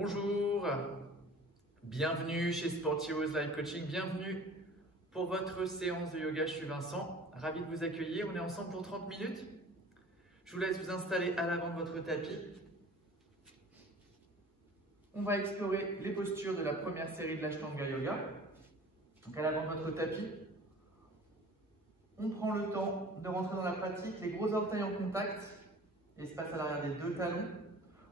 Bonjour, bienvenue chez Sporty-Rose Life Coaching, bienvenue pour votre séance de yoga. Je suis Vincent, ravi de vous accueillir. On est ensemble pour 30 minutes. Je vous laisse vous installer à l'avant de votre tapis. On va explorer les postures de la première série de l'Ashtanga Yoga. Donc à l'avant de votre tapis, on prend le temps de rentrer dans la pratique, les gros orteils en contact, espace à l'arrière des deux talons.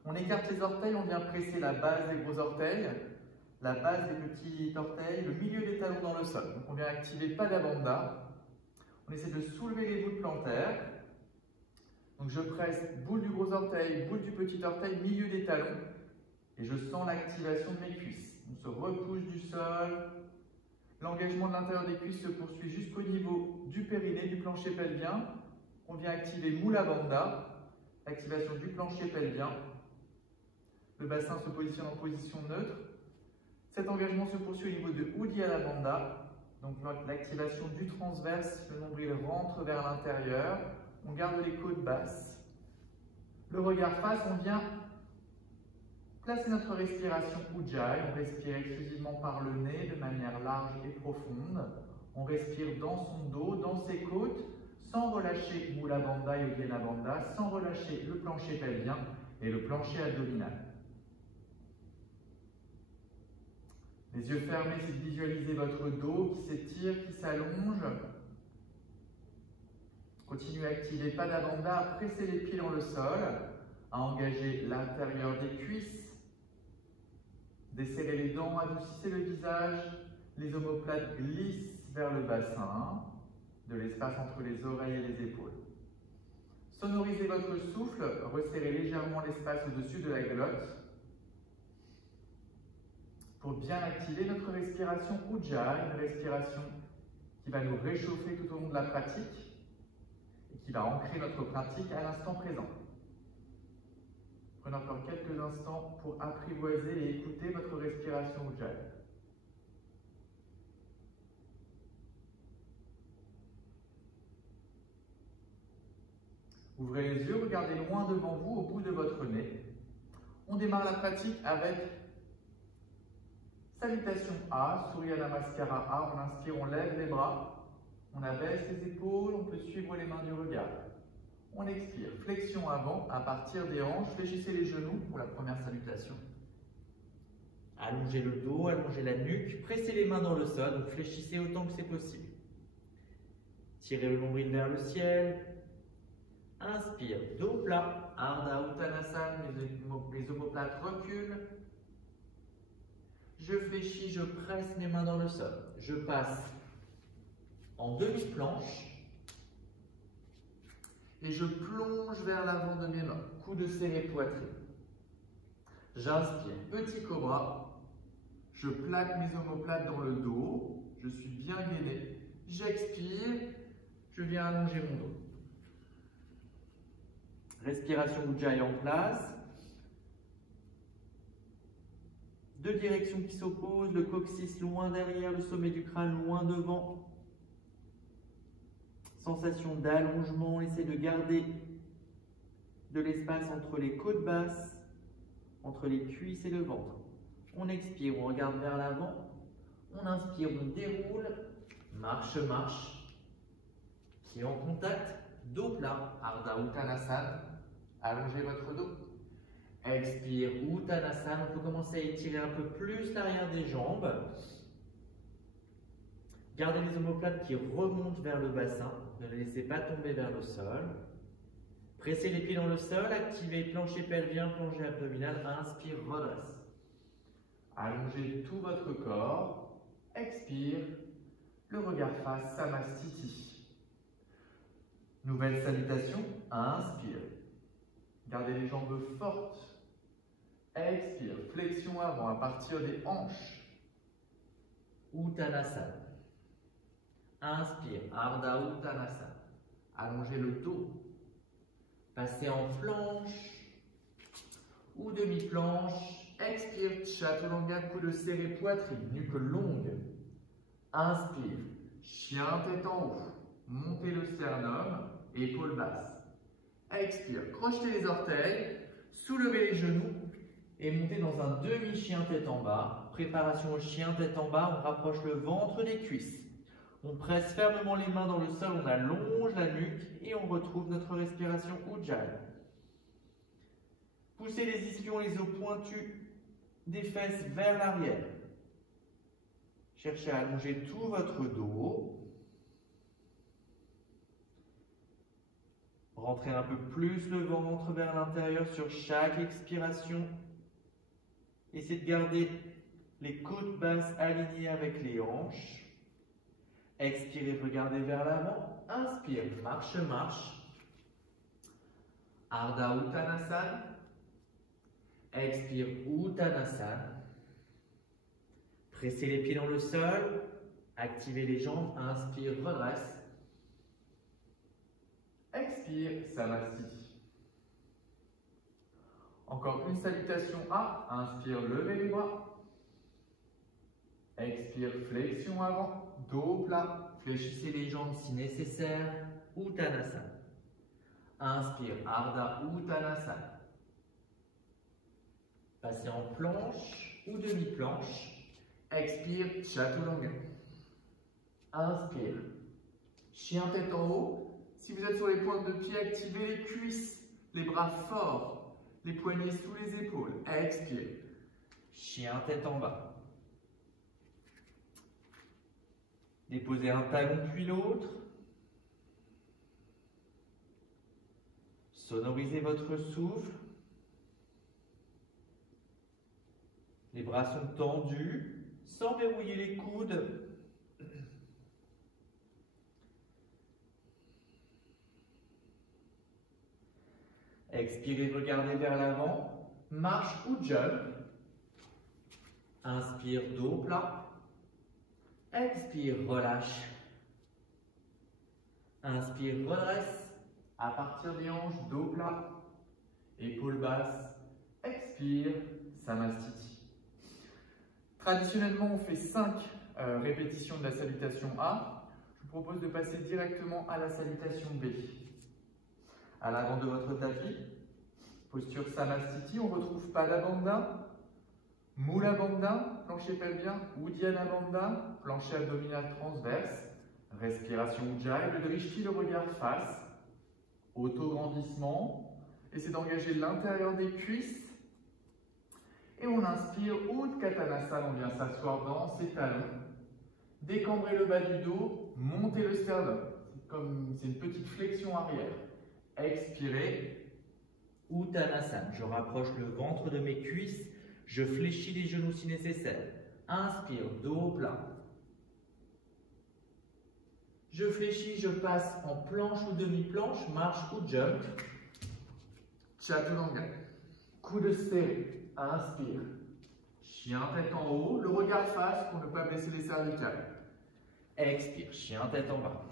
On écarte les orteils, on vient presser la base des gros orteils, la base des petits orteils, le milieu des talons dans le sol. Donc on vient activer Pada Bandha. On essaie de soulever les voûtes plantaires. Donc je presse boule du gros orteil, boule du petit orteil, milieu des talons. Et je sens l'activation de mes cuisses. On se repousse du sol. L'engagement de l'intérieur des cuisses se poursuit jusqu'au niveau du périnée, du plancher pelvien. On vient activer Mula Bandha, l'activation du plancher pelvien. Le bassin se positionne en position neutre. Cet engagement se poursuit au niveau de Uddiyana Bandha. Donc l'activation du transverse, le nombril rentre vers l'intérieur. On garde les côtes basses. Le regard face, on vient placer notre respiration Ujjayi. On respire exclusivement par le nez de manière large et profonde. On respire dans son dos, dans ses côtes, sans relâcher Mula Bandha et Uddiyana Bandha, sans relâcher le plancher pelvien et le plancher abdominal. Les yeux fermés, c'est de visualiser votre dos qui s'étire, qui s'allonge. Continuez à activer Pada Bandha, à presser les pieds dans le sol, à engager l'intérieur des cuisses. Desserrez les dents, adoucissez le visage. Les omoplates glissent vers le bassin, de l'espace entre les oreilles et les épaules. Sonorisez votre souffle, resserrez légèrement l'espace au-dessus de la glotte. Pour bien activer notre respiration Ujjayi, une respiration qui va nous réchauffer tout au long de la pratique et qui va ancrer notre pratique à l'instant présent. Prenez encore quelques instants pour apprivoiser et écouter votre respiration Ujjayi. Ouvrez les yeux, regardez loin devant vous, au bout de votre nez. On démarre la pratique avec Salutation A, Surya Namaskara A. On inspire, on lève les bras, on abaisse les épaules, on peut suivre les mains du regard. On expire, flexion avant, à partir des hanches, fléchissez les genoux pour la première salutation. Allongez le dos, allongez la nuque, pressez les mains dans le sol, donc fléchissez autant que c'est possible. Tirez le nombril vers le ciel. Inspire, dos plat, Ardha Uttanasana, les omoplates reculent. Je fléchis, je presse mes mains dans le sol. Je passe en demi-planche et je plonge vers l'avant de mes mains. Coude serré, poitrine. J'inspire, petit cobra. Je plaque mes omoplates dans le dos. Je suis bien gainé. J'expire, je viens allonger mon dos. Respiration Ujjayi en place. Deux directions qui s'opposent, le coccyx loin derrière, le sommet du crâne loin devant. Sensation d'allongement, essayez de garder de l'espace entre les côtes basses, entre les cuisses et le ventre. On expire, on regarde vers l'avant. On inspire, on déroule, marche, marche. Pieds en contact, dos plat, Ardha Uttanasana. Allongez votre dos. Expire, Uttanasana. On peut commencer à étirer un peu plus l'arrière des jambes. Gardez les omoplates qui remontent vers le bassin. Ne les laissez pas tomber vers le sol. Pressez les pieds dans le sol. Activez plancher pelvien, plancher abdominal. Inspire, redresse. Allongez tout votre corps. Expire. Le regard face, Samastiti. Nouvelle salutation. Inspire. Gardez les jambes fortes. Expire, flexion avant à partir des hanches. Uttanasana. Inspire, Ardha Uttanasana. Allongez le dos. Passez en planche ou demi-planche. Expire, Chaturanga, coude serré, poitrine, nuque longue. Inspire, chien tête en haut. Montez le sternum, épaules basses. Expire, crochetez les orteils, soulevez les genoux. et montez dans un demi-chien tête en bas. Préparation au chien tête en bas, on rapproche le ventre des cuisses. On presse fermement les mains dans le sol, on allonge la nuque et on retrouve notre respiration Ujjayi. Poussez les ischions, les os pointus des fesses vers l'arrière. Cherchez à allonger tout votre dos. Rentrez un peu plus le ventre vers l'intérieur sur chaque expiration. Essayez de garder les côtes basses alignées avec les hanches. Expirez, regardez vers l'avant. Inspire, marche, marche. Ardha Uttanasana. Expire, Uttanasana. Pressez les pieds dans le sol. Activez les jambes. Inspire, redresse. Expire, Samastiti. Encore une salutation A. Inspire, levez les bras. Expire, flexion avant, dos plat. Fléchissez les jambes si nécessaire. Uttanasana. Inspire, Ardha Uttanasana. Passez en planche ou demi-planche. Expire, Chaturanga. Inspire, chien tête en haut. Si vous êtes sur les pointes de pied, activez les cuisses, les bras forts, les poignets sous les épaules. Expire, chien tête en bas. Déposez un talon puis l'autre. Sonorisez votre souffle. Les bras sont tendus, sans verrouiller les coudes. Expirez, regardez vers l'avant. Marche ou jump. Inspire, dos plat. Expire, relâche. Inspire, redresse. À partir des hanches, dos plat. Épaules basses. Expire, Samastiti. Traditionnellement, on fait 5 répétitions de la salutation A. Je vous propose de passer directement à la salutation B. À l'avant de votre tapis, posture Samastiti, on retrouve Pada Bandha, Mula Bandha, plancher pelvien, Uddiyana Bandha, plancher abdominal transverse, respiration Ujjayi, le drishti, le regard face, auto-grandissement, essayez d'engager l'intérieur des cuisses, et on inspire, Utkatanasana, on vient s'asseoir dans ses talons, décambrez le bas du dos, montez le sternum, c'est une petite flexion arrière. Expirez, Uttanasana. Je rapproche le ventre de mes cuisses. Je fléchis les genoux si nécessaire. Inspire, dos plat. Je fléchis, je passe en planche ou demi-planche, marche ou jump. Chaturanga. Coude serré. Inspire. Chien tête en haut, le regard face pour ne pas blesser les cervicales. Expire, chien tête en bas.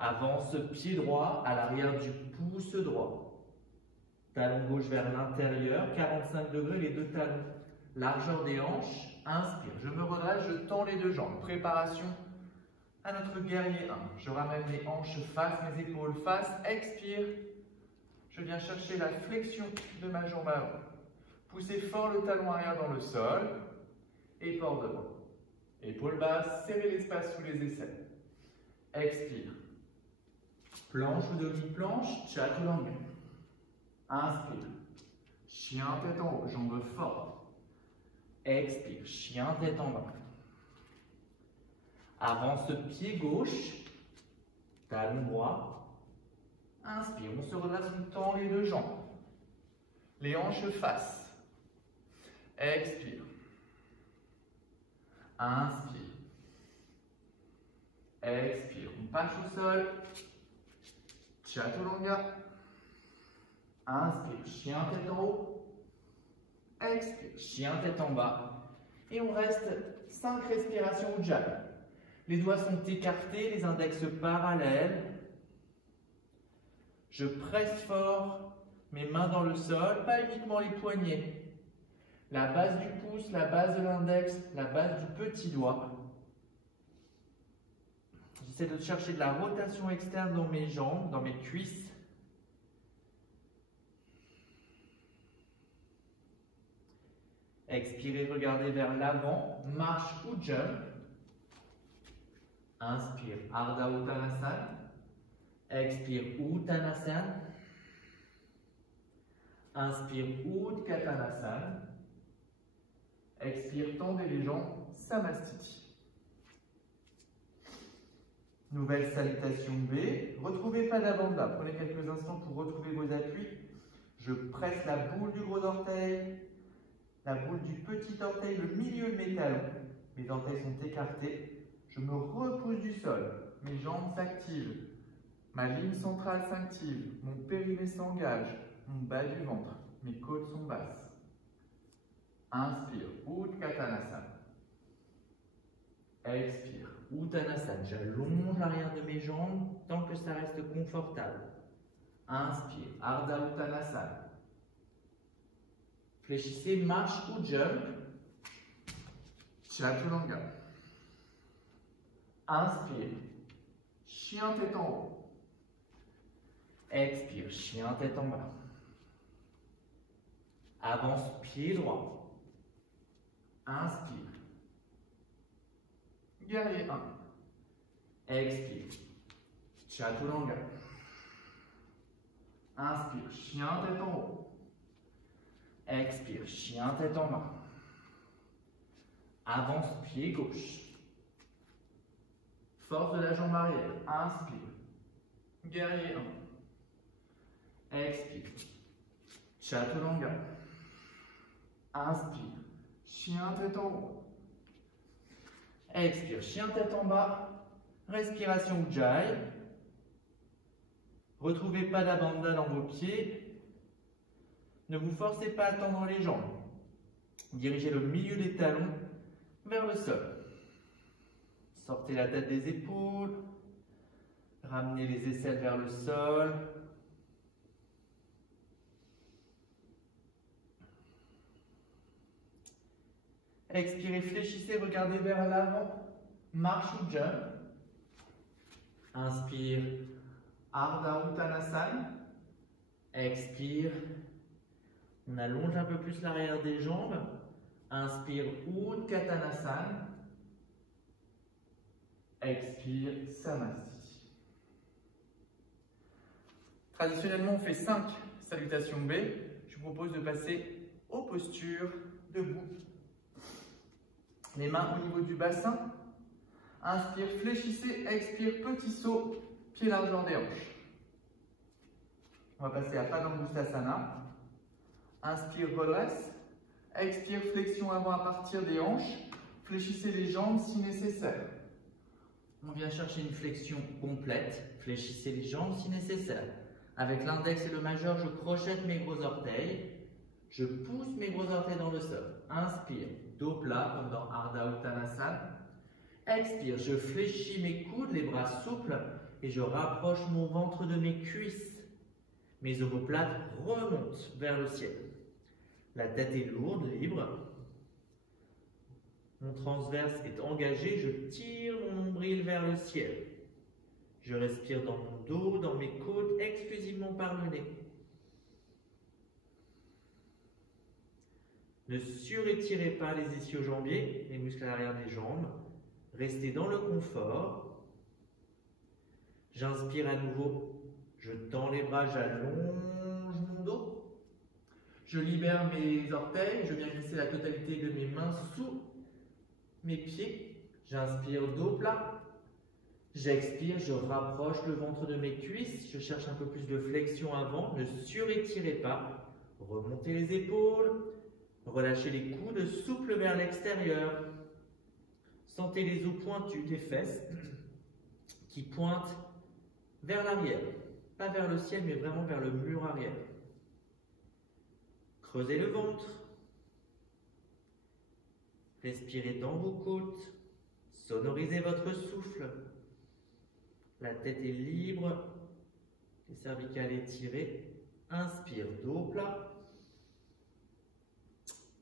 Avance pied droit à l'arrière du pouce droit. Talon gauche vers l'intérieur, 45 degrés, les deux talons. Largeur des hanches, inspire. Je me redresse, je tends les deux jambes. Préparation à notre guerrier 1. Je ramène les hanches face, mes épaules face. Expire. Je viens chercher la flexion de ma jambe avant. Poussez fort le talon arrière dans le sol. Et port devant. Épaules basses, serrez l'espace sous les aisselles. Expire. Planche ou demi-planche, Chaturanga. Inspire. Chien tête en haut, jambes fortes. Expire. Chien tête en bas. Avance pied gauche. Talon droit. Inspire. On se redresse, on tend les deux jambes. Les hanches face. Expire. Inspire. Expire. On passe au sol. Chaturanga. Inspire, chien tête en haut. Expire, chien tête en bas. Et on reste 5 respirations Ujjayi. Les doigts sont écartés, les index parallèles. Je presse fort mes mains dans le sol, pas uniquement les poignets. La base du pouce, la base de l'index, la base du petit doigt. J'essaie de chercher de la rotation externe dans mes jambes, dans mes cuisses. Expirez, regardez vers l'avant, marche ou jump. Inspire, Ardha Uttanasana. Expire, Uttanasana. Inspire, Utkatanasana. Expire, tendez les jambes, Samastiti. Nouvelle salutation B. Retrouvez Padabandha. Prenez quelques instants pour retrouver vos appuis. Je presse la boule du gros orteil, la boule du petit orteil, le milieu de mes talons. Mes orteils sont écartés. Je me repousse du sol. Mes jambes s'activent. Ma ligne centrale s'active. Mon périnée s'engage. Mon bas du ventre. Mes côtes sont basses. Inspire, Utkatanasana. Expire, Uttanasana. J'allonge l'arrière de mes jambes tant que ça reste confortable. Inspire, Ardha Uttanasana. Fléchissez, marche ou jump. Chaturanga. Inspire, chien tête en haut. Expire, chien tête en bas. Avance, pied droit. Inspire. Guerrier 1. Expire. Chaturanga. Inspire, chien tête en haut. Expire, chien tête en bas. Avance, pied gauche. Force de la jambe arrière. Inspire. Guerrier 1. Expire. Chaturanga. Inspire. Chien tête en haut. Expire. Chien tête en bas. Respiration Ujjayi. Retrouvez Padabandha dans vos pieds. Ne vous forcez pas à tendre les jambes. Dirigez le milieu des talons vers le sol. Sortez la tête des épaules. Ramenez les aisselles vers le sol. Expirez, fléchissez, regardez vers l'avant. Marche ou jump. Inspire, Ardha Uttanasana. Expire. On allonge un peu plus l'arrière des jambes. Inspire, Utkatanasana. Expire, Samastiti. Traditionnellement, on fait 5 salutations B. Je vous propose de passer aux postures debout. Les mains au niveau du bassin. Inspire, fléchissez, expire, petit saut, pied largeur des hanches. On va passer à Padangusthasana. Inspire, redresse. Expire, flexion avant à partir des hanches. Fléchissez les jambes si nécessaire. On vient chercher une flexion complète. Fléchissez les jambes si nécessaire. Avec l'index et le majeur, je crochette mes gros orteils. Je pousse mes gros orteils dans le sol. Inspire, dos plat comme dans Ardha Uttanasana. Expire, je fléchis mes coudes, les bras souples et je rapproche mon ventre de mes cuisses. Mes omoplates remontent vers le ciel. La tête est lourde, libre. Mon transverse est engagé, je tire mon nombril vers le ciel. Je respire dans mon dos, dans mes côtes, exclusivement par le nez. Ne surétirez pas les ischio-jambiers, les muscles à l'arrière des jambes. Restez dans le confort. J'inspire à nouveau. Je tends les bras, j'allonge mon dos. Je libère mes orteils. Je viens glisser la totalité de mes mains sous mes pieds. J'inspire, dos plat. J'expire, je rapproche le ventre de mes cuisses. Je cherche un peu plus de flexion avant. Ne surétirez pas. Remontez les épaules. Relâchez les coudes souples vers l'extérieur. Sentez les os pointus des fesses qui pointent vers l'arrière. Pas vers le ciel, mais vraiment vers le mur arrière. Creusez le ventre. Respirez dans vos côtes. Sonorisez votre souffle. La tête est libre. Les cervicales étirées. Inspire, dos plat.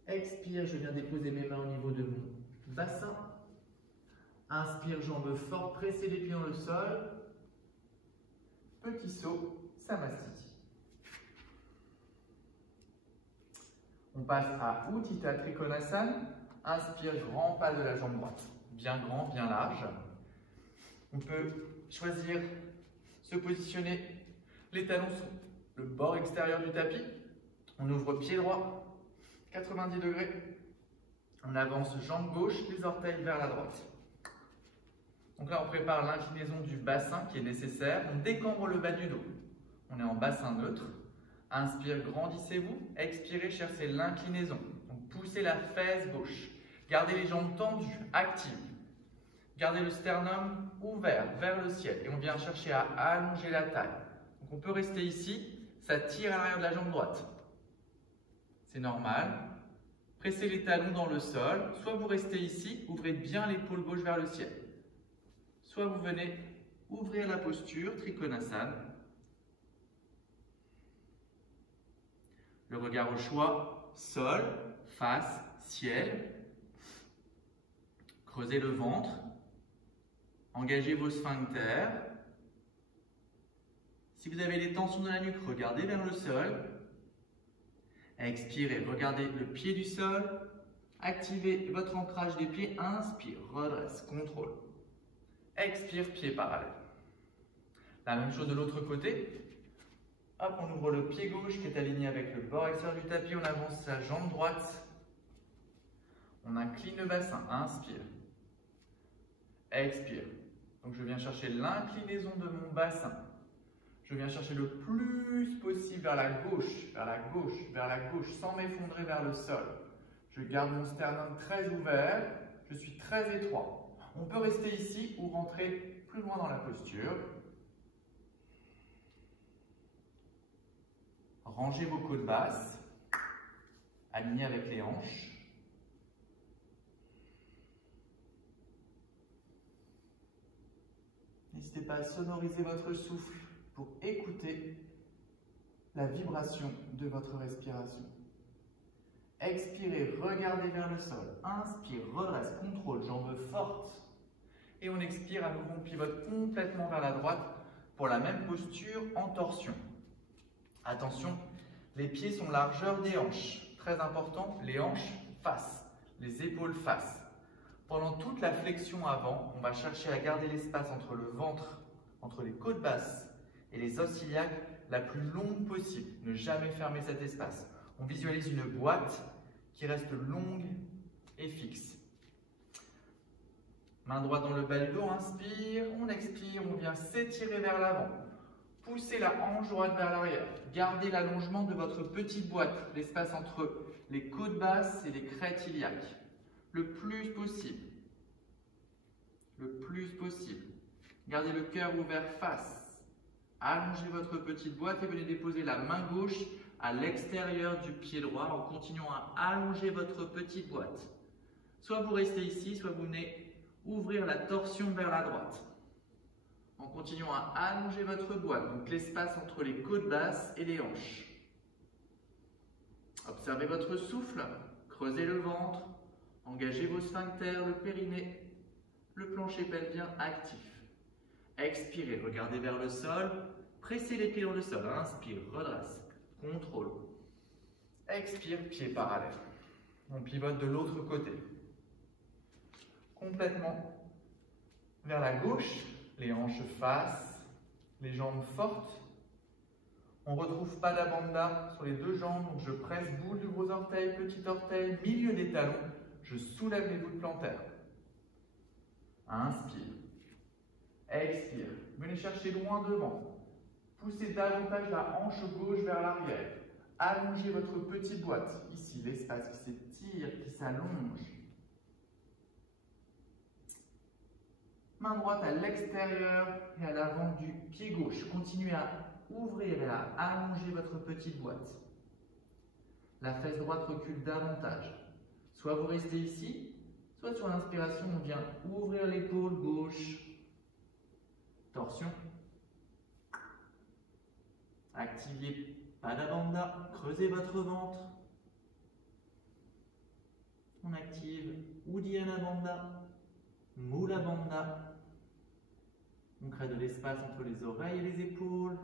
Expire, je viens déposer mes mains au niveau de mon bassin. Inspire, jambes fortes, pressez les pieds dans le sol. Petit saut, Samastiti. On passe à Utthita Trikonasana. Inspire, grand pas de la jambe droite. Bien grand, bien large. On peut choisir se positionner les talons sur le bord extérieur du tapis. On ouvre pied droit, 90 degrés. On avance jambe gauche, les orteils vers la droite. Donc là, on prépare l'inclinaison du bassin qui est nécessaire. On décambre le bas du dos. On est en bassin neutre. Inspire, grandissez-vous. Expirez, cherchez l'inclinaison. Donc poussez la fesse gauche. Gardez les jambes tendues, actives. Gardez le sternum ouvert vers le ciel. Et on vient chercher à allonger la taille. Donc on peut rester ici. Ça tire à l'arrière de la jambe droite. C'est normal. Pressez les talons dans le sol. Soit vous restez ici, ouvrez bien l'épaule gauche vers le ciel. Soit vous venez ouvrir la posture, Trikonasana. Le regard au choix, sol, face, ciel. Creusez le ventre. Engagez vos sphincters. Si vous avez des tensions dans la nuque, regardez vers le sol. Expirez, regardez le pied du sol. Activez votre ancrage des pieds. Inspire, redresse, contrôle. Expire, pied parallèle. La même chose de l'autre côté. Hop, on ouvre le pied gauche qui est aligné avec le bord extérieur du tapis. On avance sa jambe droite. On incline le bassin. Inspire. Expire. Donc je viens chercher l'inclinaison de mon bassin. Je viens chercher le plus possible vers la gauche, vers la gauche, vers la gauche, sans m'effondrer vers le sol. Je garde mon sternum très ouvert. Je suis très étroit. On peut rester ici ou rentrer plus loin dans la posture. Rangez vos côtes basses, alignez avec les hanches. N'hésitez pas à sonoriser votre souffle pour écouter la vibration de votre respiration. Expirez, regardez vers le sol. Inspire, redresse, contrôle, jambes fortes. Et on expire, à nouveau on pivote complètement vers la droite pour la même posture en torsion. Attention, les pieds sont largeur des hanches. Très important, les hanches face, les épaules face. Pendant toute la flexion avant, on va chercher à garder l'espace entre le ventre, entre les côtes basses et les os iliaques la plus longue possible. Ne jamais fermer cet espace. On visualise une boîte qui reste longue et fixe. Main droite dans le bas du dos, inspire, on expire, on vient s'étirer vers l'avant. Poussez la hanche droite vers l'arrière. Gardez l'allongement de votre petite boîte, l'espace entre les côtes basses et les crêtes iliaques. Le plus possible. Le plus possible. Gardez le cœur ouvert face. Allongez votre petite boîte et venez déposer la main gauche à l'extérieur du pied droit en continuant à allonger votre petite boîte. Soit vous restez ici, soit vous venez ouvrir la torsion vers la droite. En continuant à allonger votre boîte, donc l'espace entre les côtes basses et les hanches. Observez votre souffle, creusez le ventre, engagez vos sphincters, le périnée, le plancher pelvien actif. Expirez, regardez vers le sol, pressez les pieds dans le sol, inspire, redresse, contrôle. Expire, pied parallèle. On pivote de l'autre côté. Complètement vers la gauche, les hanches face, les jambes fortes. On retrouve Pada Bandha sur les deux jambes, donc je presse boule du gros orteil, petit orteil, milieu des talons, je soulève les voûtes plantaires. Inspire. Expire. Venez chercher loin devant. Poussez davantage la hanche gauche vers l'arrière. Allongez votre petite boîte. Ici, l'espace qui s'étire, qui s'allonge. Main droite à l'extérieur et à l'avant du pied gauche. Continuez à ouvrir et à allonger votre petite boîte. La fesse droite recule davantage. Soit vous restez ici, soit sur l'inspiration, on vient ouvrir l'épaule gauche. Torsion. Activez Pada Bandha, creusez votre ventre. On active Uddiyana Bandha, Mula Bandha. On crée de l'espace entre les oreilles et les épaules.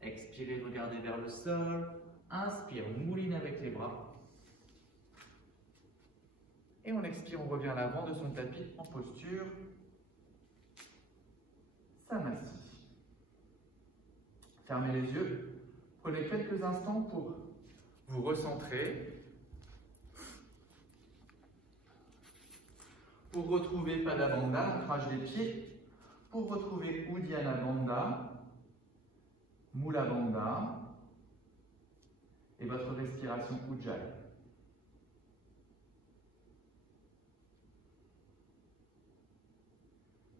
Expirez, regardez vers le sol. Inspire, mouline avec les bras. Et on expire, on revient à l'avant de son tapis en posture Samasthiti. Fermez les yeux. Prenez quelques instants pour vous recentrer, pour retrouver Pada Bandha, ancrage des pieds, pour retrouver Uddiyana Bandha, Mula Bandha et votre respiration Ujjayi.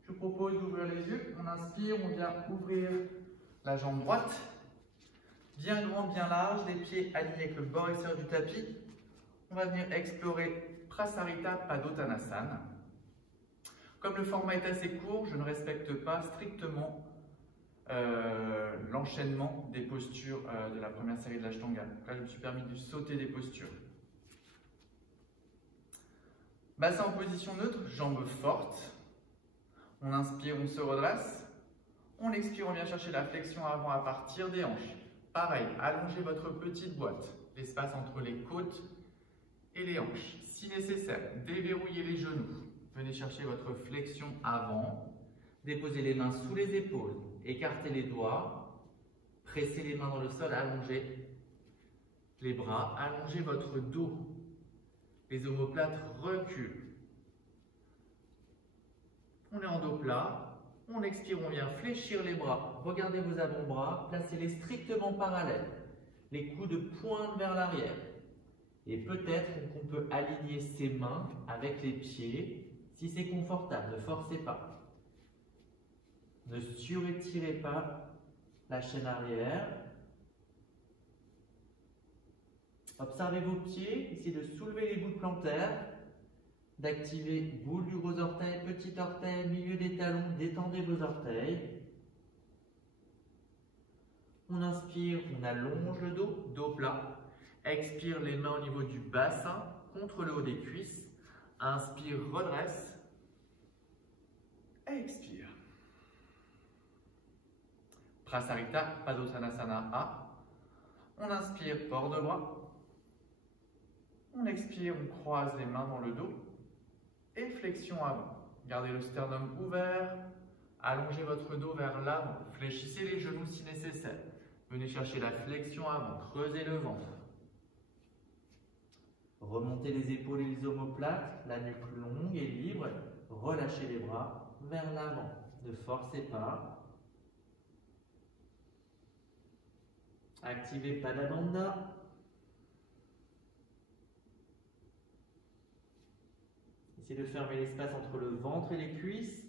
Je vous propose d'ouvrir les yeux. On inspire, on vient ouvrir la jambe droite, bien grande, bien large, les pieds alignés avec le bord extérieur du tapis. On va venir explorer Prasarita Padottanasana. Comme le format est assez court, je ne respecte pas strictement l'enchaînement des postures de la première série de l'Ashtanga. Là, je me suis permis de sauter des postures. Bassin en position neutre, jambes fortes. On inspire, on se redresse. On expire, on vient chercher la flexion avant à partir des hanches. Pareil, allongez votre petite boîte, l'espace entre les côtes et les hanches. Si nécessaire, déverrouillez les genoux. Venez chercher votre flexion avant. Déposez les mains sous les épaules. Écartez les doigts. Pressez les mains dans le sol, allongez les bras. Allongez votre dos. Les omoplates reculent. On est en dos plat. On expire, on vient fléchir les bras. Regardez vos avant-bras. Placez-les strictement parallèles. Les coudes pointent vers l'arrière. Et peut-être qu'on peut aligner ses mains avec les pieds. Si c'est confortable, ne forcez pas. Ne surétirez pas la chaîne arrière. Observez vos pieds, essayez de soulever les bouts plantaires, d'activer boule du gros orteil, petit orteil, milieu des talons, détendez vos orteils. On inspire, on allonge le dos, dos plat. Expire, les mains au niveau du bassin, contre le haut des cuisses. Inspire, redresse. Expire. Prasarita Padottanasana A. On inspire, port de bras. On expire, on croise les mains dans le dos. Et flexion avant. Gardez le sternum ouvert. Allongez votre dos vers l'avant. Fléchissez les genoux si nécessaire. Venez chercher la flexion avant. Creusez le ventre. Remontez les épaules et les omoplates. La nuque longue et libre. Relâchez les bras vers l'avant. Ne forcez pas. Activez Pada Bandha. Essayez de fermer l'espace entre le ventre et les cuisses,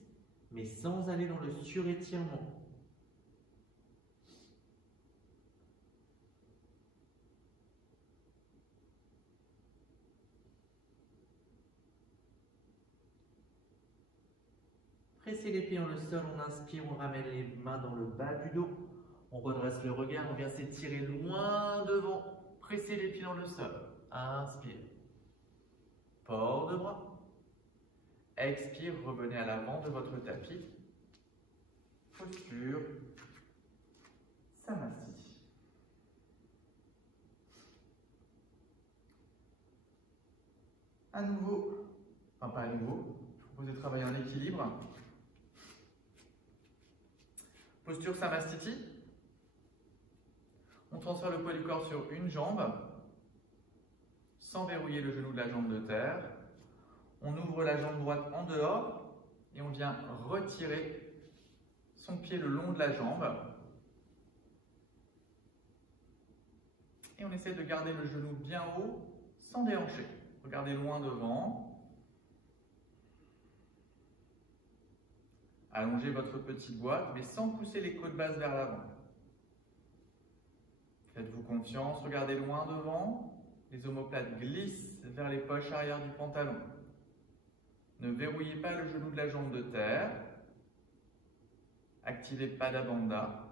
mais sans aller dans le surétirement. Pressez les pieds dans le sol, on inspire, on ramène les mains dans le bas du dos. On redresse le regard, on vient s'étirer loin devant. Pressez les pieds dans le sol. Inspire. Port de bras. Expire, revenez à l'avant de votre tapis. Posture Samasthiti. À nouveau, enfin pas à nouveau, je vous propose de travailler en équilibre. Posture Samasthiti. On transfère le poids du corps sur une jambe, sans verrouiller le genou de la jambe de terre. On ouvre la jambe droite en dehors et on vient retirer son pied le long de la jambe. Et on essaie de garder le genou bien haut, sans déhancher. Regardez loin devant. Allongez votre petite boîte, mais sans pousser les côtes basses vers l'avant. Faites-vous confiance, regardez loin devant. Les omoplates glissent vers les poches arrière du pantalon. Ne verrouillez pas le genou de la jambe de terre. Activez Pada Bandha.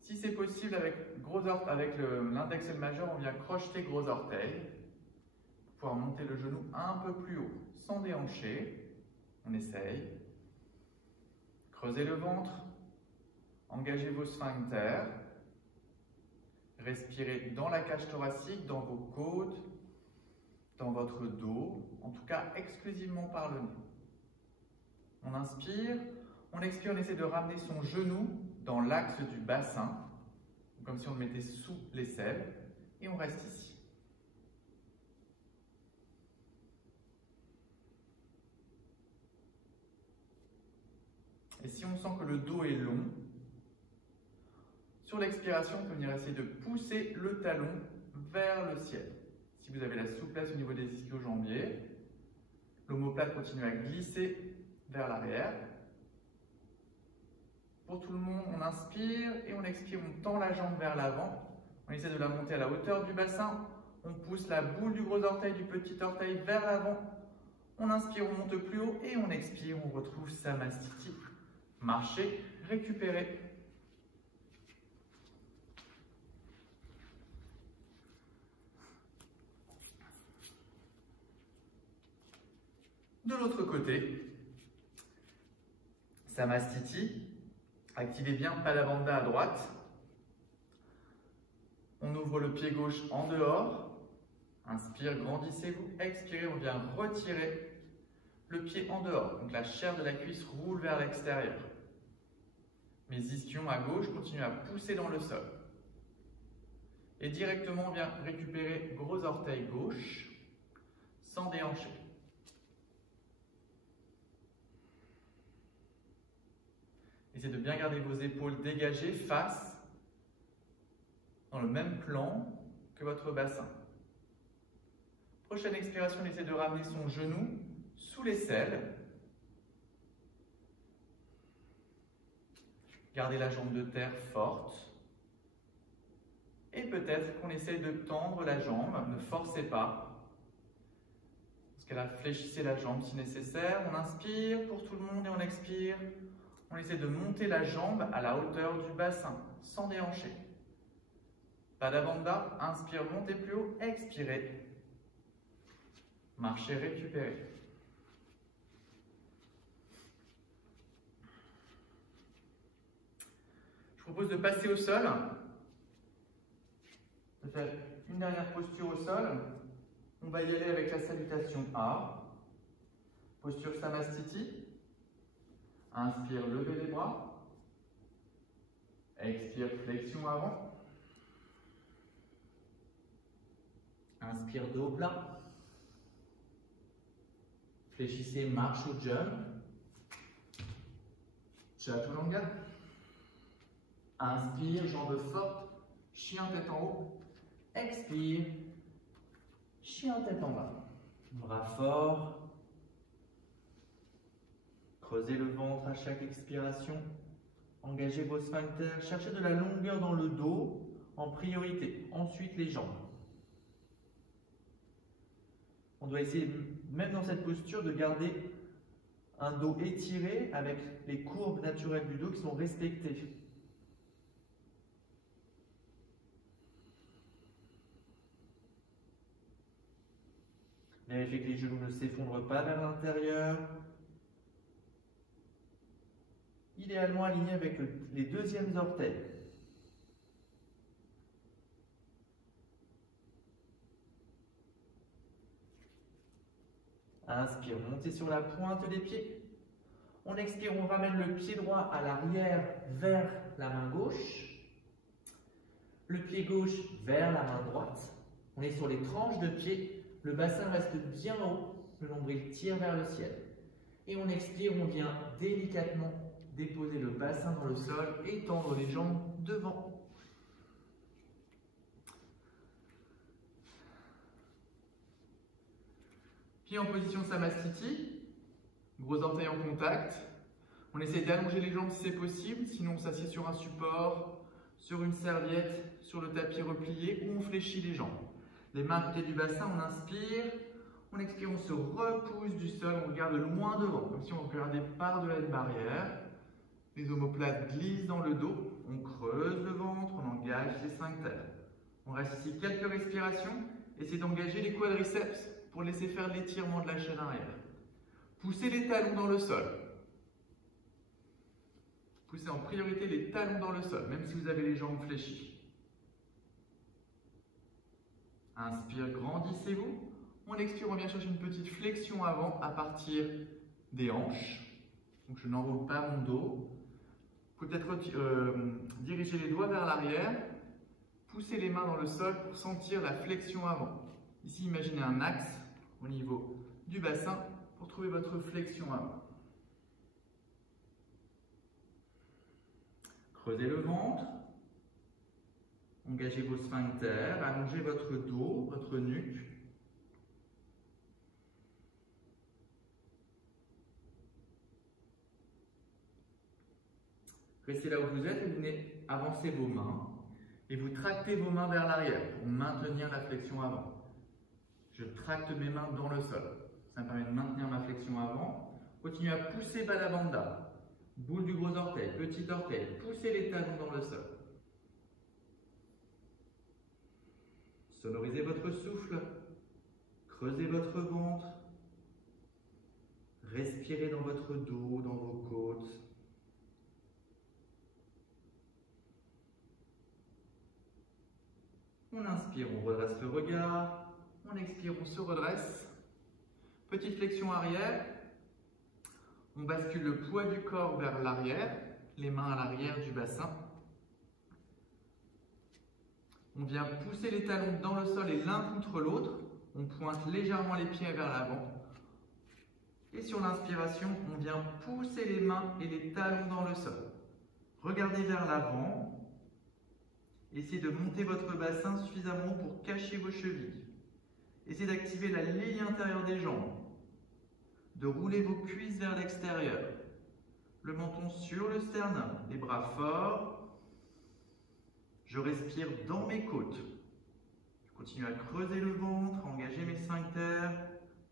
Si c'est possible, avec l'index et le majeur, on vient crocheter gros orteil. Pour pouvoir monter le genou un peu plus haut, sans déhancher. On essaye. Creusez le ventre. Engagez vos sphincters. Respirez dans la cage thoracique, dans vos côtes, dans votre dos, en tout cas exclusivement par le nez. On inspire, on expire, on essaie de ramener son genou dans l'axe du bassin, comme si on le mettait sous l'aisselle, et on reste ici. Et si on sent que le dos est long, sur l'expiration, on peut venir essayer de pousser le talon vers le ciel. Si vous avez la souplesse au niveau des ischio-jambiers, l'omoplate continue à glisser vers l'arrière. Pour tout le monde, on inspire et on expire, on tend la jambe vers l'avant. On essaie de la monter à la hauteur du bassin. On pousse la boule du gros orteil, du petit orteil vers l'avant. On inspire, on monte plus haut et on expire, on retrouve Samastiti. Marchez, récupérez. De l'autre côté, Samastiti, activez bien Padabandha à droite. On ouvre le pied gauche en dehors. Inspire, grandissez-vous. Expirez, on vient retirer le pied en dehors. Donc la chair de la cuisse roule vers l'extérieur. Mes ischions à gauche continuent à pousser dans le sol. Et directement, on vient récupérer gros orteil gauche sans déhancher. Essayez de bien garder vos épaules dégagées face dans le même plan que votre bassin. Prochaine expiration, essayez de ramener son genou sous l'aisselle. Gardez la jambe de terre forte. Et peut-être qu'on essaie de tendre la jambe, ne forcez pas. Parce qu'elle a fléchissez la jambe si nécessaire. On inspire pour tout le monde et on expire. On essaie de monter la jambe à la hauteur du bassin, sans déhancher. Padabandha, inspire, montez plus haut, expirez. Marchez, récupérez. Je propose de passer au sol, de faire une dernière posture au sol. On va y aller avec la salutation A. Posture Samastiti. Inspire, levez les bras. Expire, flexion avant. Inspire, dos plat. Fléchissez, marche ou jump. Chaturanga. Inspire, jambes fortes. Chien tête en haut. Expire. Chien tête en bas. Bras forts. Creusez le ventre à chaque expiration. Engagez vos sphincters. Cherchez de la longueur dans le dos en priorité. Ensuite, les jambes. On doit essayer, même dans cette posture, de garder un dos étiré avec les courbes naturelles du dos qui sont respectées. Vérifiez que les genoux ne s'effondrent pas vers l'intérieur. Idéalement aligné avec les deuxièmes orteils. Inspire, montez sur la pointe des pieds. On expire, on ramène le pied droit à l'arrière vers la main gauche. Le pied gauche vers la main droite. On est sur les tranches de pied. Le bassin reste bien haut. Le nombril tire vers le ciel. Et on expire, on vient délicatement déposer le bassin dans le sol et tendre les jambes devant. Pied en position Samastiti, gros orteils en contact. On essaie d'allonger les jambes si c'est possible, sinon on s'assied sur un support, sur une serviette, sur le tapis replié ou on fléchit les jambes. Les mains à côté du bassin, on inspire, on expire, on se repousse du sol, on regarde loin devant, comme si on regardait par-delà une barrière. Les omoplates glissent dans le dos, on creuse le ventre, on engage les sphincters. On reste ici quelques respirations, essayez d'engager les quadriceps pour laisser faire l'étirement de la chaîne arrière. Poussez les talons dans le sol. Poussez en priorité les talons dans le sol, même si vous avez les jambes fléchies. Inspire, grandissez-vous. On expire, on vient chercher une petite flexion avant à partir des hanches. Donc je n'enroule pas mon dos. Vous pouvez peut-être diriger les doigts vers l'arrière, pousser les mains dans le sol pour sentir la flexion avant. Ici, imaginez un axe au niveau du bassin pour trouver votre flexion avant. Creusez le ventre, engagez vos sphincters, allongez votre dos, votre nuque. Restez là où vous êtes et vous venez avancer vos mains et vous tractez vos mains vers l'arrière pour maintenir la flexion avant. Je tracte mes mains dans le sol. Ça me permet de maintenir ma flexion avant. Continuez à pousser Baddha Bandha. Boule du gros orteil, petit orteil. Poussez les talons dans le sol. Sonorisez votre souffle. Creusez votre ventre. Respirez dans votre dos, dans vos côtes. On inspire, on redresse le regard. On expire, on se redresse. Petite flexion arrière. On bascule le poids du corps vers l'arrière, les mains à l'arrière du bassin. On vient pousser les talons dans le sol et l'un contre l'autre. On pointe légèrement les pieds vers l'avant. Et sur l'inspiration, on vient pousser les mains et les talons dans le sol. Regardez vers l'avant. Essayez de monter votre bassin suffisamment pour cacher vos chevilles. Essayez d'activer la ligne intérieure des jambes. De rouler vos cuisses vers l'extérieur. Le menton sur le sternum. Les bras forts. Je respire dans mes côtes. Je continue à creuser le ventre, engager mes sphincters.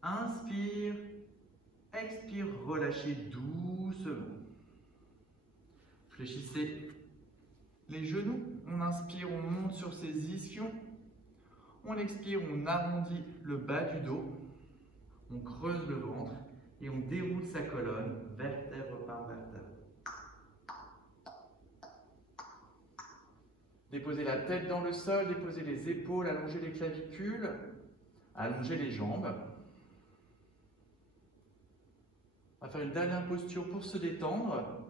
Inspire. Expire, relâchez doucement. Fléchissez les genoux. On inspire, on monte sur ses ischions. On expire, on arrondit le bas du dos. On creuse le ventre et on déroule sa colonne, vertèbre par vertèbre. Déposez la tête dans le sol, déposez les épaules, allongez les clavicules, allongez les jambes. On va faire une dernière posture pour se détendre.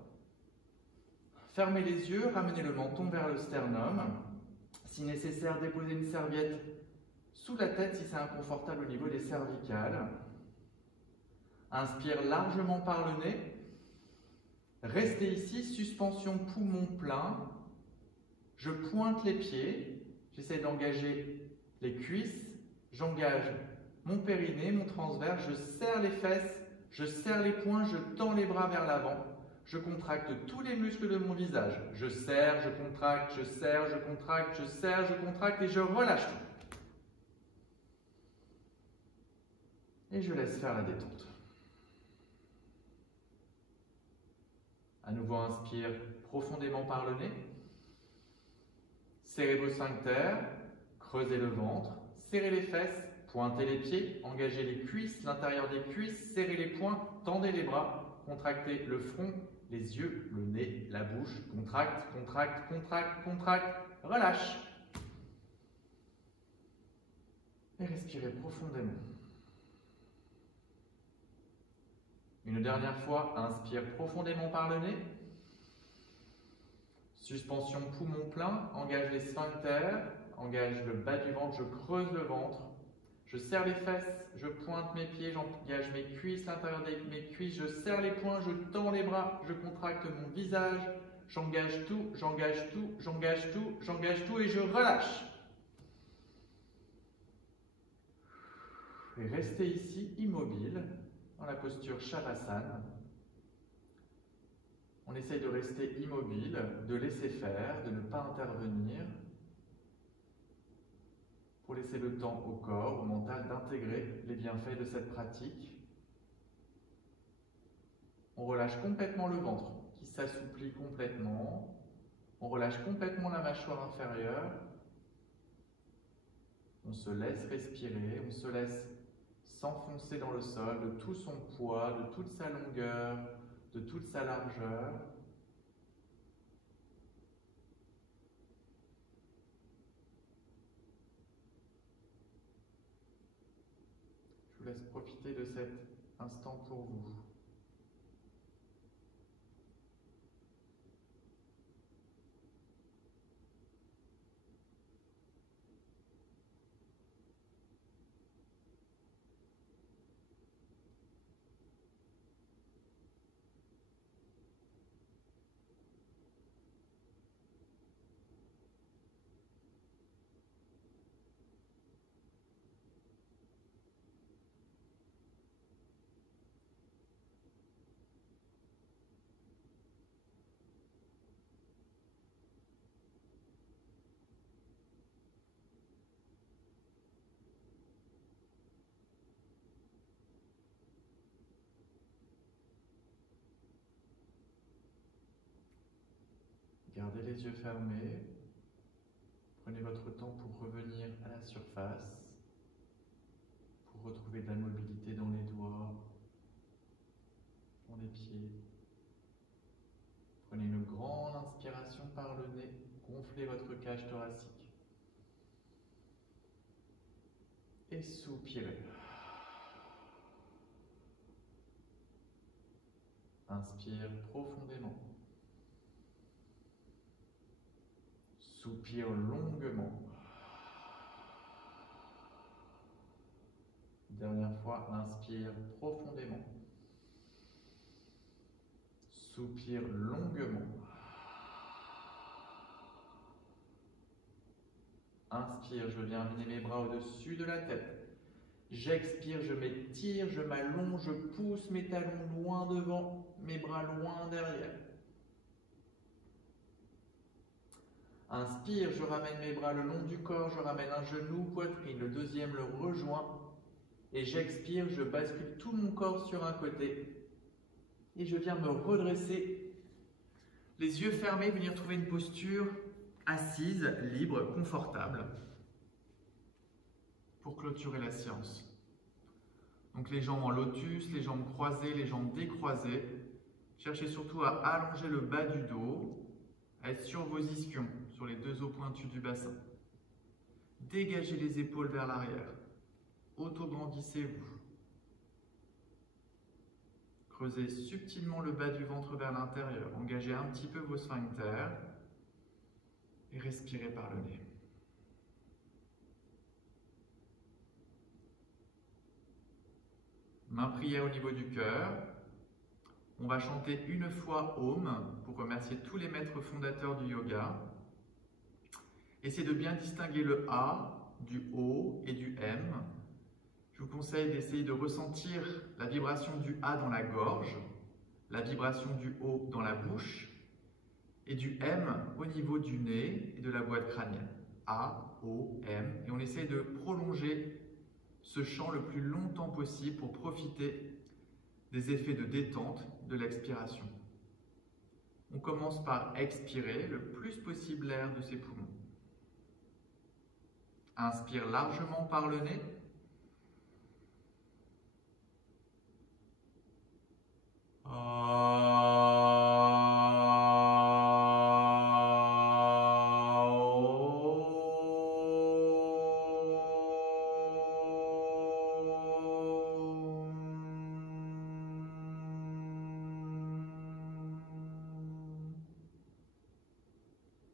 Fermez les yeux, ramenez le menton vers le sternum. Si nécessaire, déposez une serviette sous la tête si c'est inconfortable au niveau des cervicales. Inspire largement par le nez. Restez ici, suspension poumon plein. Je pointe les pieds. J'essaie d'engager les cuisses. J'engage mon périnée, mon transverse. Je serre les fesses. Je serre les poings. Je tends les bras vers l'avant. Je contracte tous les muscles de mon visage. Je serre, je contracte, je serre, je contracte, je serre, je contracte et je relâche tout. Et je laisse faire la détente. À nouveau, inspire profondément par le nez. Serrez vos sphincters, creusez le ventre, serrez les fesses, pointez les pieds, engagez les cuisses, l'intérieur des cuisses, serrez les poings, tendez les bras, contractez le front, les yeux, le nez, la bouche, contracte, contracte, contracte, contracte, relâche. Et respirez profondément. Une dernière fois, inspire profondément par le nez. Suspension poumon plein, engage les sphincters, engage le bas du ventre, je creuse le ventre. Je serre les fesses, je pointe mes pieds, j'engage mes cuisses, l'intérieur de mes cuisses, je serre les poings, je tends les bras, je contracte mon visage, j'engage tout, j'engage tout, j'engage tout, j'engage tout et je relâche. Et restez ici immobile dans la posture Shavasana. On essaye de rester immobile, de laisser faire, de ne pas intervenir, pour laisser le temps au corps, au mental, d'intégrer les bienfaits de cette pratique. On relâche complètement le ventre qui s'assouplit complètement. On relâche complètement la mâchoire inférieure. On se laisse respirer, on se laisse s'enfoncer dans le sol de tout son poids, de toute sa longueur, de toute sa largeur. laisse profiter de cet instant pour vous. Gardez les yeux fermés. Prenez votre temps pour revenir à la surface, pour retrouver de la mobilité dans les doigts, dans les pieds. Prenez une grande inspiration par le nez, gonflez votre cage thoracique. Et soupirez. Inspire profondément. Soupire longuement. Dernière fois, inspire profondément. Soupire longuement. Inspire, je viens amener mes bras au-dessus de la tête. J'expire, je m'étire, je m'allonge, je pousse mes talons loin devant, mes bras loin derrière. Inspire, je ramène mes bras le long du corps, je ramène un genou, poitrine, le deuxième le rejoint. Et j'expire, je bascule tout mon corps sur un côté. Et je viens me redresser, les yeux fermés, venir trouver une posture assise, libre, confortable, pour clôturer la séance. Donc les jambes en lotus, les jambes croisées, les jambes décroisées. Cherchez surtout à allonger le bas du dos, à être sur vos ischions, sur les deux os pointus du bassin. Dégagez les épaules vers l'arrière. Auto-grandissez-vous. Creusez subtilement le bas du ventre vers l'intérieur. Engagez un petit peu vos sphincters et respirez par le nez. Main prière au niveau du cœur. On va chanter une fois Om pour remercier tous les maîtres fondateurs du yoga. Essayez de bien distinguer le A du O et du M. Je vous conseille d'essayer de ressentir la vibration du A dans la gorge, la vibration du O dans la bouche et du M au niveau du nez et de la boîte crânienne. A, O, M. Et on essaie de prolonger ce chant le plus longtemps possible pour profiter des effets de détente de l'expiration. On commence par expirer le plus possible l'air de ses poumons. Inspire largement par le nez.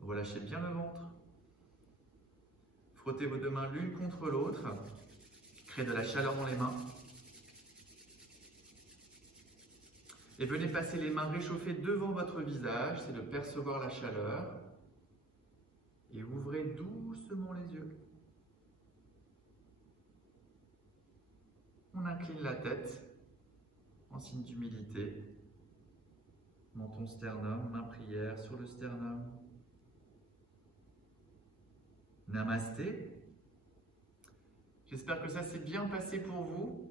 Relâchez bien le ventre. Frottez vos deux mains l'une contre l'autre. Créez de la chaleur dans les mains. Et venez passer les mains réchauffées devant votre visage, c'est de percevoir la chaleur. Et ouvrez doucement les yeux. On incline la tête en signe d'humilité. Menton sternum, main prière sur le sternum. Namasté. J'espère que ça s'est bien passé pour vous.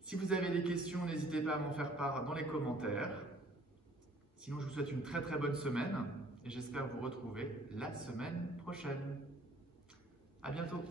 Si vous avez des questions, n'hésitez pas à m'en faire part dans les commentaires. Sinon, je vous souhaite une très très bonne semaine et j'espère vous retrouver la semaine prochaine. À bientôt.